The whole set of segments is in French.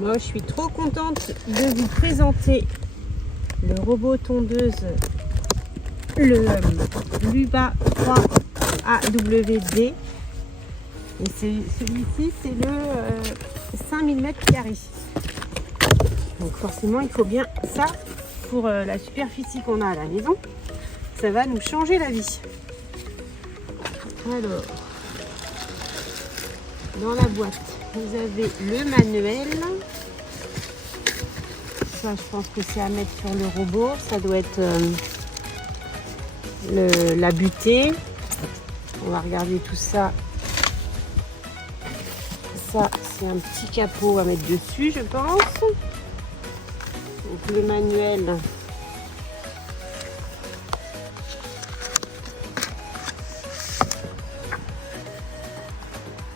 Moi, je suis trop contente de vous présenter le robot tondeuse, le Luba 3 AWD. Et celui-ci, c'est le 5000 m². Donc forcément, il faut bien ça pour la superficie qu'on a à la maison. Ça va nous changer la vie. Alors, dans la boîte, vous avez le manuel. Ça, je pense que c'est à mettre sur le robot. Ça doit être la butée. On va regarder tout ça. Ça, c'est un petit capot à mettre dessus, je pense. Donc le manuel.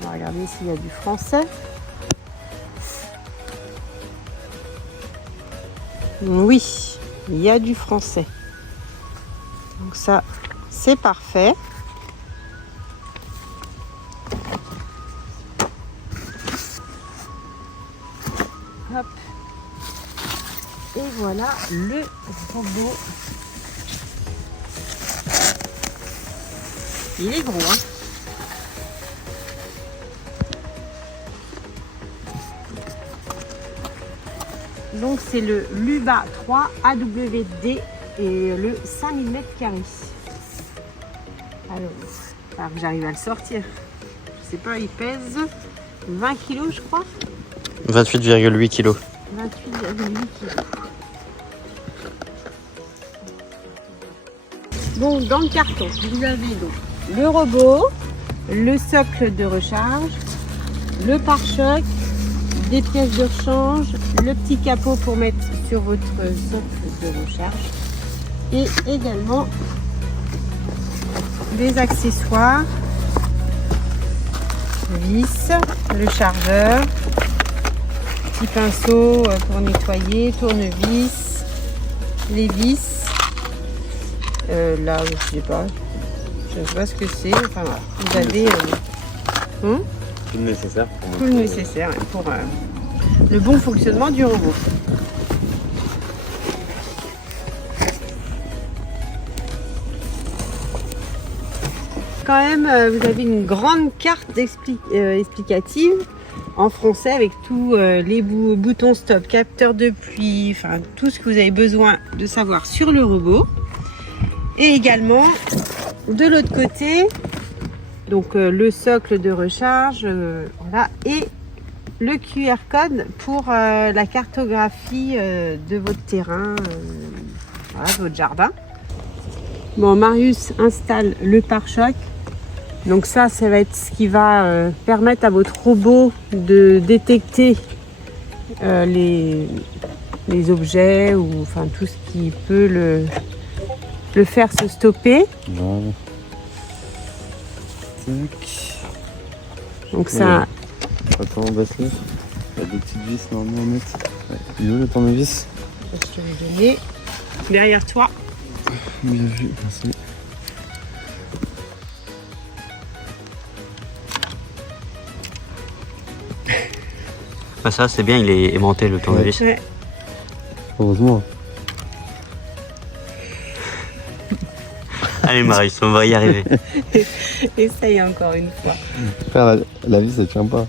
On va regarder s'il y a du français. Oui, il y a du français. Donc ça, c'est parfait. Hop. Et voilà le robot. Il est gros, hein. Donc c'est le Luba 3 AWD et le 5000 m². Alors, que j'arrive à le sortir. Je sais pas, il pèse 20 kg, je crois. 28,8 kg. 28,8 kg. Bon, dans le carton, vous avez donc le robot, le socle de recharge, le pare-choc, des pièces de rechange, le petit capot pour mettre sur votre socle de recharge et également des accessoires, vis, le chargeur, petit pinceau pour nettoyer, tournevis, les vis, là je sais pas ce que c'est, enfin voilà. Vous avez Tout le nécessaire pour le bon fonctionnement du robot. Quand même, vous avez une grande carte explicative en français avec tous les boutons stop, capteur de pluie, enfin tout ce que vous avez besoin de savoir sur le robot. Et également, de l'autre côté, donc le socle de recharge, voilà, et le QR code pour la cartographie de votre terrain, voilà, de votre jardin. Bon, Marius installe le pare-choc. Donc ça va être ce qui va permettre à votre robot de détecter les objets ou enfin tout ce qui peut le faire se stopper. Voilà. Donc ça. Attends, on baisse-le. Il y a des petites vis normalement à mettre. Ouais. Il est où le tournevis? Je te l'ai donné. Derrière toi. Bien vu, merci. Ah, ça c'est bien, il est aimanté le tournevis. Ouais. Heureusement. Allez Marius, on va y arriver. Essaye encore une fois. Frère, la vis elle tient pas.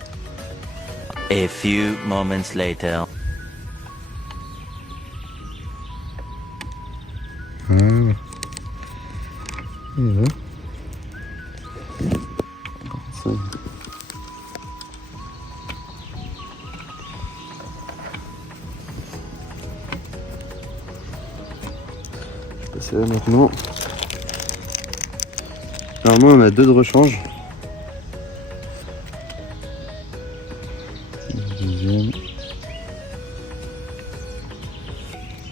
A few moments later. Voilà. Et là. Ça. C'est là maintenant. Normalement on a 2 de rechange. Deuxième.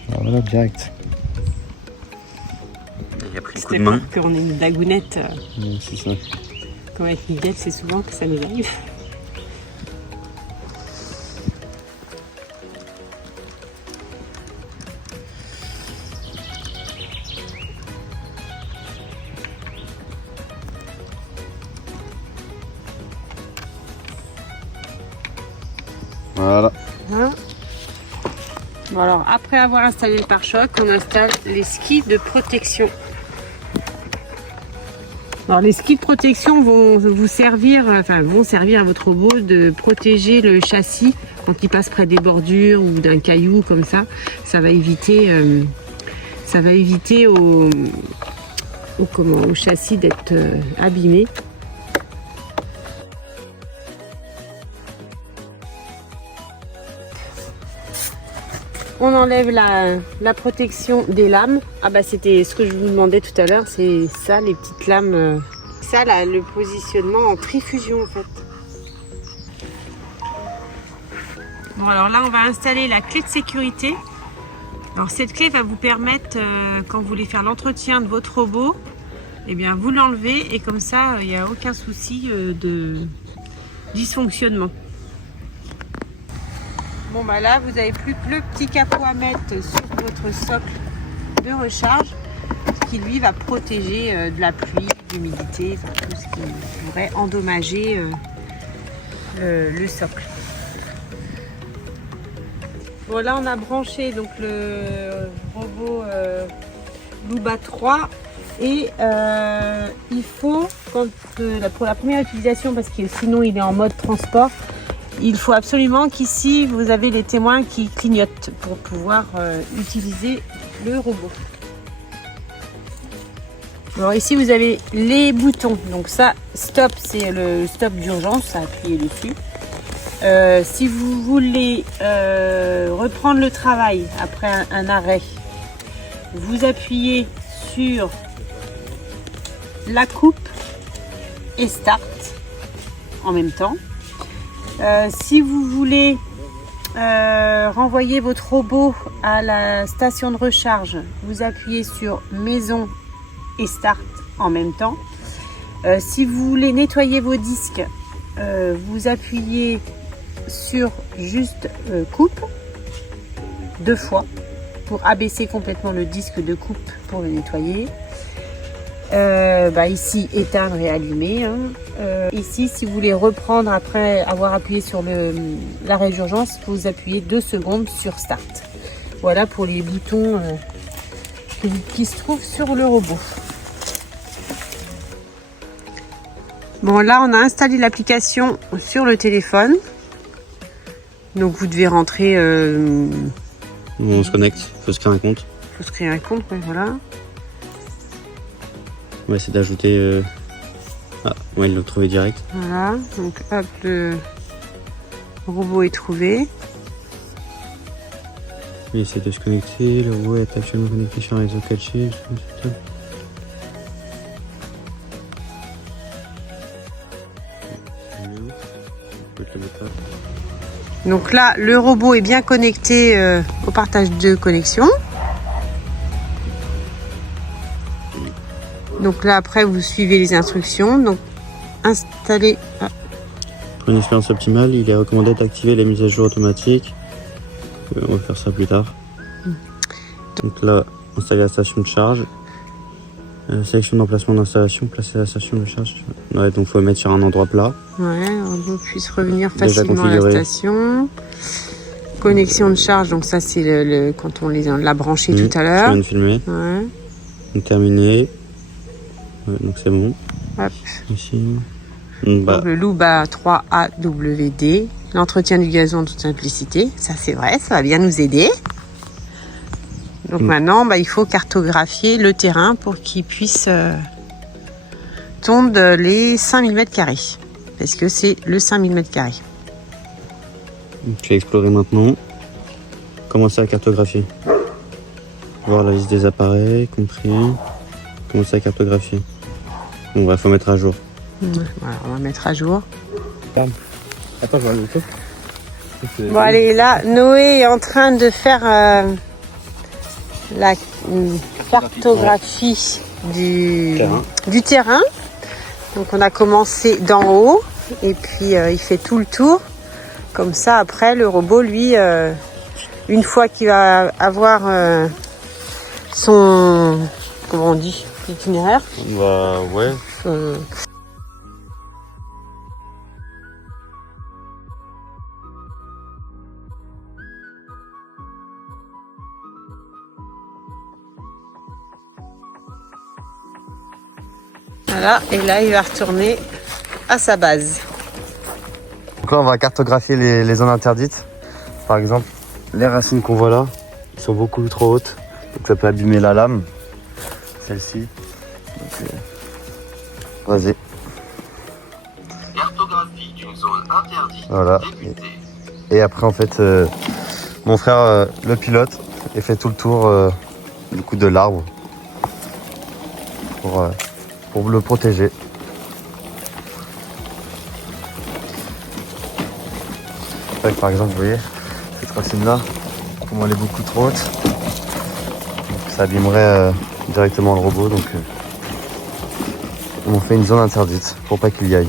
Alors voilà, direct. Il a pris le coup C'est de main. pas qu'on ait une dagounette. Ouais, c'est ça. Comme avec Miguel, c'est souvent que ça nous arrive. Voilà. Voilà. Bon alors, après avoir installé le pare-choc, on installe les skis de protection. Alors les skis de protection vont vous servir, vont servir à votre robot de protéger le châssis quand il passe près des bordures ou d'un caillou comme ça. Ça va éviter au châssis d'être abîmé. On enlève la protection des lames. Ah bah c'était ce que je vous demandais tout à l'heure, c'est ça les petites lames. Ça là, le positionnement en trifusion en fait. Bon alors là on va installer la clé de sécurité. Alors cette clé va vous permettre quand vous voulez faire l'entretien de votre robot, eh bien vous l'enlevez et comme ça il n'y a aucun souci de dysfonctionnement. Bon bah là vous avez plus que le petit capot à mettre sur votre socle de recharge qui lui va protéger de la pluie, de l'humidité, enfin, tout ce qui pourrait endommager le socle. Bon là on a branché donc le robot Luba 3 et il faut pour la première utilisation parce que sinon il est en mode transport. Il faut absolument qu'ici, vous avez les témoins qui clignotent pour pouvoir utiliser le robot. Alors ici, vous avez les boutons. Donc ça, stop, c'est le stop d'urgence, à appuyer dessus. Si vous voulez reprendre le travail après un arrêt, vous appuyez sur la coupe et start en même temps. Si vous voulez renvoyer votre robot à la station de recharge, vous appuyez sur maison et start en même temps. Si vous voulez nettoyer vos disques, vous appuyez sur juste coupe 2 fois pour abaisser complètement le disque de coupe pour le nettoyer. Ici éteindre et allumer hein. Ici si vous voulez reprendre après avoir appuyé sur l'arrêt d'urgence, vous appuyez 2 secondes sur start. Voilà pour les boutons qui se trouvent sur le robot. Bon là on a installé l'application sur le téléphone, donc vous devez rentrer On se connecte, il faut se créer un compte. faut se créer un compte, ouais, voilà. On va essayer d'ajouter... Ah, ouais, il l'a trouvé direct. Voilà, donc hop, le robot est trouvé. On va essayer de se connecter. Le robot est actuellement connecté sur un réseau caché. Donc là, le robot est bien connecté au partage de connexion. Donc là, après, vous suivez les instructions. Donc, installer... Ah. Pour une expérience optimale, il est recommandé d'activer les mises à jour automatiques. On va faire ça plus tard. Donc là, installer la station de charge. Sélection d'emplacement d'installation, placer la station de charge. Ouais, donc il faut mettre sur un endroit plat. Ouais, le robot puisse revenir facilement à la station. Connexion de charge, donc ça c'est quand on l'a branché tout à l'heure. Je viens de filmer. Ouais. Donc terminé. Ouais, donc c'est bon. Hop. Ici. Donc, le Luba 3 AWD. L'entretien du gazon en toute simplicité. Ça c'est vrai, ça va bien nous aider. Donc maintenant, il faut cartographier le terrain pour qu'il puisse tondre les 5000 m². Parce que c'est le 5000 m². Tu vas explorer maintenant. Commencer à cartographier. Voir la liste des appareils, compris. Commencer à cartographier. Bon, faut mettre à jour. Voilà, on va mettre à jour. Attends, je vais aller au Bon, allez, là, Noé est en train de faire la cartographie du terrain. Donc, on a commencé d'en haut et puis il fait tout le tour. Comme ça, après, le robot, lui, une fois qu'il va avoir son... Comment on dit? Itinéraire. Bah ouais. Voilà, et là il va retourner à sa base. Donc là, on va cartographier les zones interdites. Par exemple, les racines qu'on voit là, ils sont beaucoup trop hautes. Donc ça peut abîmer la lame. Celle-ci. Vas-y. Cartographie d'une zone interdite. Voilà. Et après, en fait, mon frère, le pilote, il fait tout le tour du coup de l'arbre pour le protéger. Par exemple, vous voyez, cette racine-là, pour moi, elle est beaucoup trop haute. Donc, ça abîmerait directement le robot. Donc, on fait une zone interdite pour pas qu'il y aille.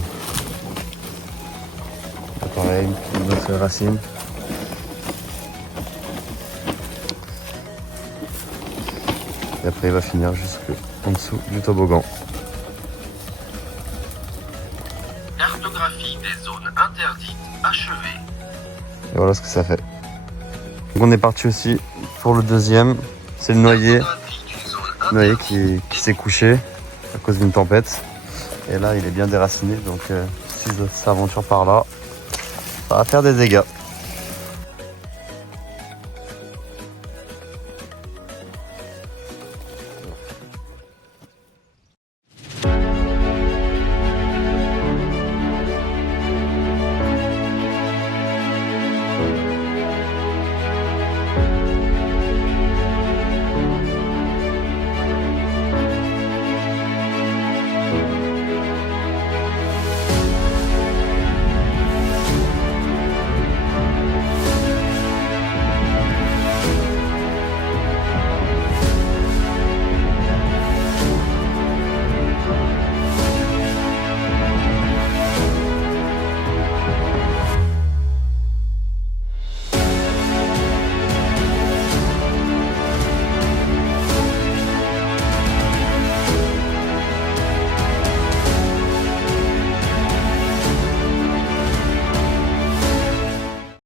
Là, pareil, une autre racine. Et après, il va finir jusqu'en dessous du toboggan. Cartographie des zones interdites achevée. Et voilà ce que ça fait. Donc on est parti aussi pour le deuxième. C'est le noyer. Le noyer qui s'est couché à cause d'une tempête. Et là, il est bien déraciné. Donc si je s'aventure par là, ça va faire des dégâts.